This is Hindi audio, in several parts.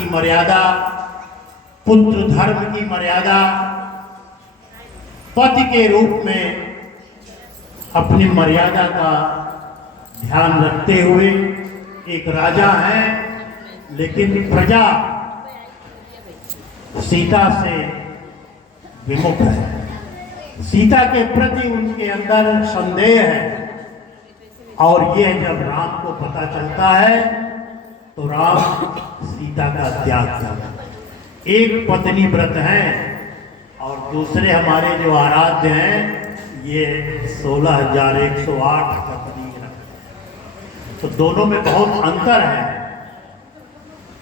की मर्यादा, पुत्र धर्म की मर्यादा, पति के रूप में अपनी मर्यादा का ध्यान रखते हुए एक राजा हैं, लेकिन प्रजा सीता से विमुख है। सीता के प्रति उनके अंदर संदेह है, और यह जब राम को पता चलता है तो राम सीता का त्याग करते। एक पत्नी व्रत है और दूसरे हमारे जो आराध्य हैं ये 16,108 पत्नी व्रत, तो दोनों में बहुत अंतर है।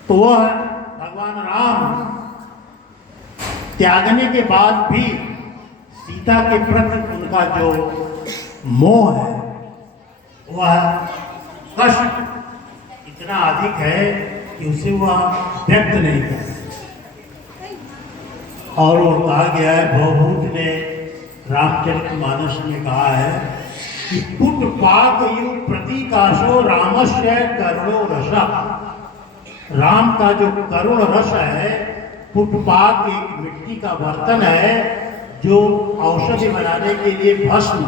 तो वह भगवान राम त्यागने के बाद भी सीता के प्रति उनका जो मोह है, वह कष्ट इतना अधिक है कि उसे वह व्यक्त नहीं कर सकते। और वो कहा गया है, भवभूत ने रामचरितमानस में कहा है कि पुट पाक यु प्रतीकाशो रामस्य करुणो रसा। राम का जो करुण रस है, पुटपाक एक मिट्टी का बर्तन है जो औषधि बनाने के लिए, भस्म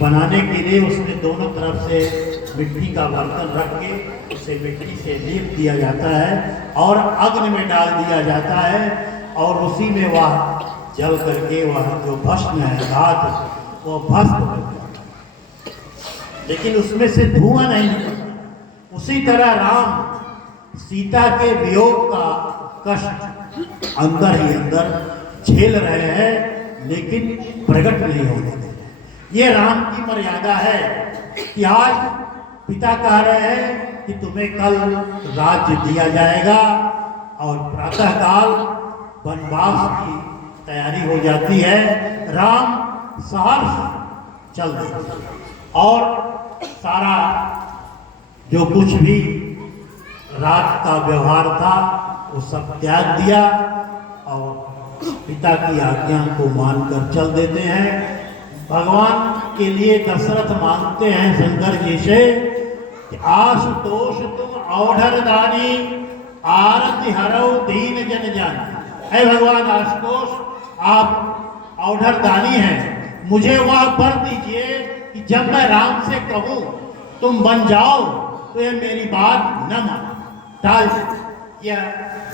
बनाने के लिए उसमें दोनों तरफ से मिट्टी का बर्तन रख के उसे मिट्टी से लीप दिया जाता है और अग्नि में डाल दिया जाता है, और उसी में वह जल करके वह जो भस्म है, रात, वो भस्म हो जाता है, लेकिन उसमें से धुआं नहीं निकलता। उसी तरह राम सीता के वियोग का कष्ट अंदर ही अंदर झेल रहे हैं, लेकिन प्रकट नहीं होने देते। ये राम की मर्यादा है कि आज पिता कह रहे हैं कि तुम्हें कल राज्य दिया जाएगा, और प्रातःकाल वनवास की तैयारी हो जाती है। राम सहर्ष चल देते और सारा जो कुछ भी रात का व्यवहार था वो सब त्याग दिया और पिता की आज्ञा को मानकर चल देते हैं। भगवान के लिए दशरथ मांगते हैं शंकर जी से कि आशुतोष तुम औढ़र दानी, आरति हरौ दीन जन जानी। हे भगवान आशुतोष, आप औढ़र दानी हैं, मुझे वह वर दीजिए कि जब मैं राम से कहूं तुम बन जाओ तो ये मेरी बात न मानो, टाल यह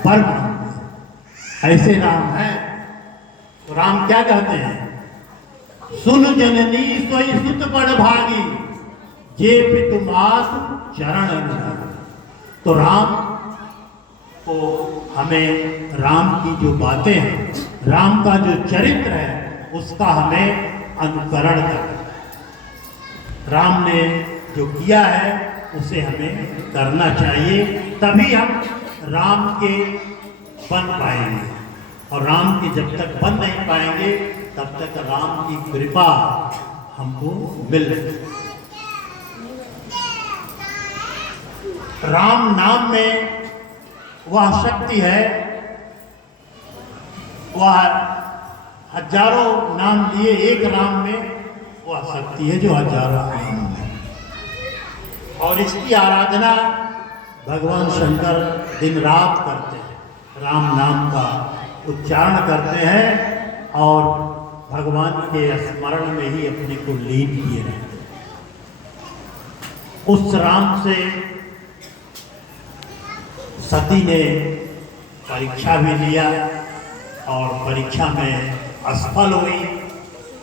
वर मांगते हैं। ऐसे राम हैं। तो राम क्या कहते हैं, सुन जननी सोई सुत बड़ भागी, जे पितु मास चरण अनुरागी। तो राम को हमें, राम की जो बातें हैं, राम का जो चरित्र है, उसका हमें अनुकरण करना। राम ने जो किया है उसे हमें करना चाहिए, तभी हम राम के बन पाएंगे। और राम के जब तक बन नहीं पाएंगे तब तक राम की कृपा हमको मिल रही। राम नाम में वह शक्ति है, वह हजारों नाम लिए एक राम में वह शक्ति है जो हजारों नाम है। और इसकी आराधना भगवान शंकर दिन रात करते हैं, राम नाम का उच्चारण करते हैं और भगवान के स्मरण में ही अपने को लीन किए रहते हैं। उस राम से सती ने परीक्षा भी लिया और परीक्षा में असफल हुई,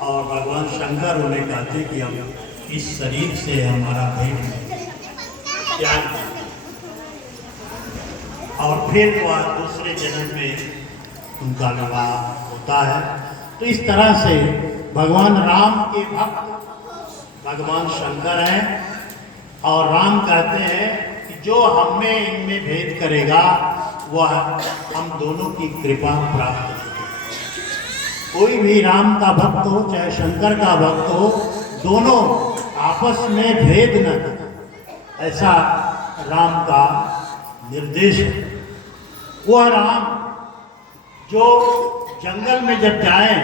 और भगवान शंकर उन्हें कहते कि अब इस शरीर से हमारा भेद त्याग, और फिर वह दूसरे जन्म में उनका विवाह होता है। तो इस तरह से भगवान राम के भक्त भगवान शंकर हैं, और राम कहते हैं कि जो हमें इनमें भेद करेगा वह हम दोनों की कृपा प्राप्त करेगा। कोई भी राम का भक्त हो चाहे शंकर का भक्त हो, दोनों आपस में भेद न करें, ऐसा राम का निर्देश है। वह राम जो जंगल में जब जाएं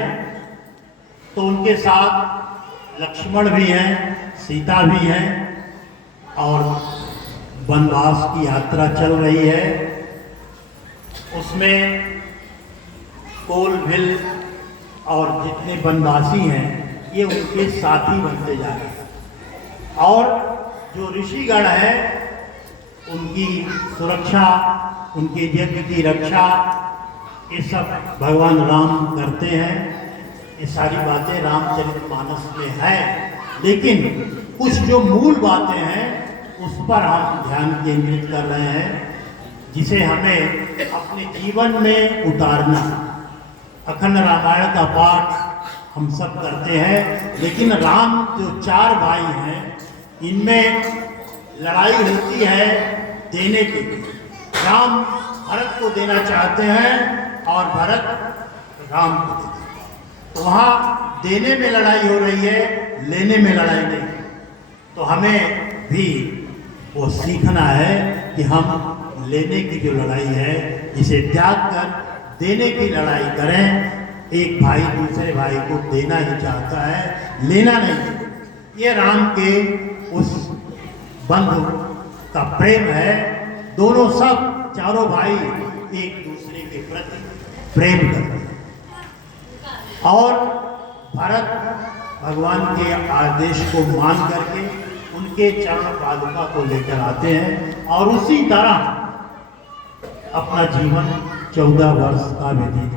तो उनके साथ लक्ष्मण भी हैं, सीता भी हैं, और वनवास की यात्रा चल रही है। उसमें कोल भिल और जितने वनवासी हैं ये उनके साथी बनते जा रहे हैं, और जो ऋषिगण हैं उनकी सुरक्षा, उनके यज्ञ की रक्षा, ये सब भगवान राम करते हैं। ये सारी बातें रामचरितमानस में है, लेकिन कुछ जो मूल बातें हैं उस पर हम ध्यान केंद्रित कर रहे हैं, जिसे हमें अपने जीवन में उतारना। अखंड रामायण का पाठ हम सब करते हैं, लेकिन राम जो 4 भाई हैं इनमें लड़ाई होती है देने के लिए। राम भरत को देना चाहते हैं और भरत राम को देते हैं, तो वहाँ देने में लड़ाई हो रही है, लेने में लड़ाई नहीं। तो हमें भी वो सीखना है कि हम लेने की जो लड़ाई है इसे त्याग कर देने की लड़ाई करें। एक भाई दूसरे भाई को देना ही चाहता है, लेना नहीं। ये राम के उस बंधु का प्रेम है। दोनों सब चारों भाई एक दूसरे के प्रति प्रेम करते हैं, और भरत भगवान के आदेश को मान करके उनके चरण पादुका को लेकर आते हैं, और उसी तरह अपना जीवन 14 वर्ष का व्यतीत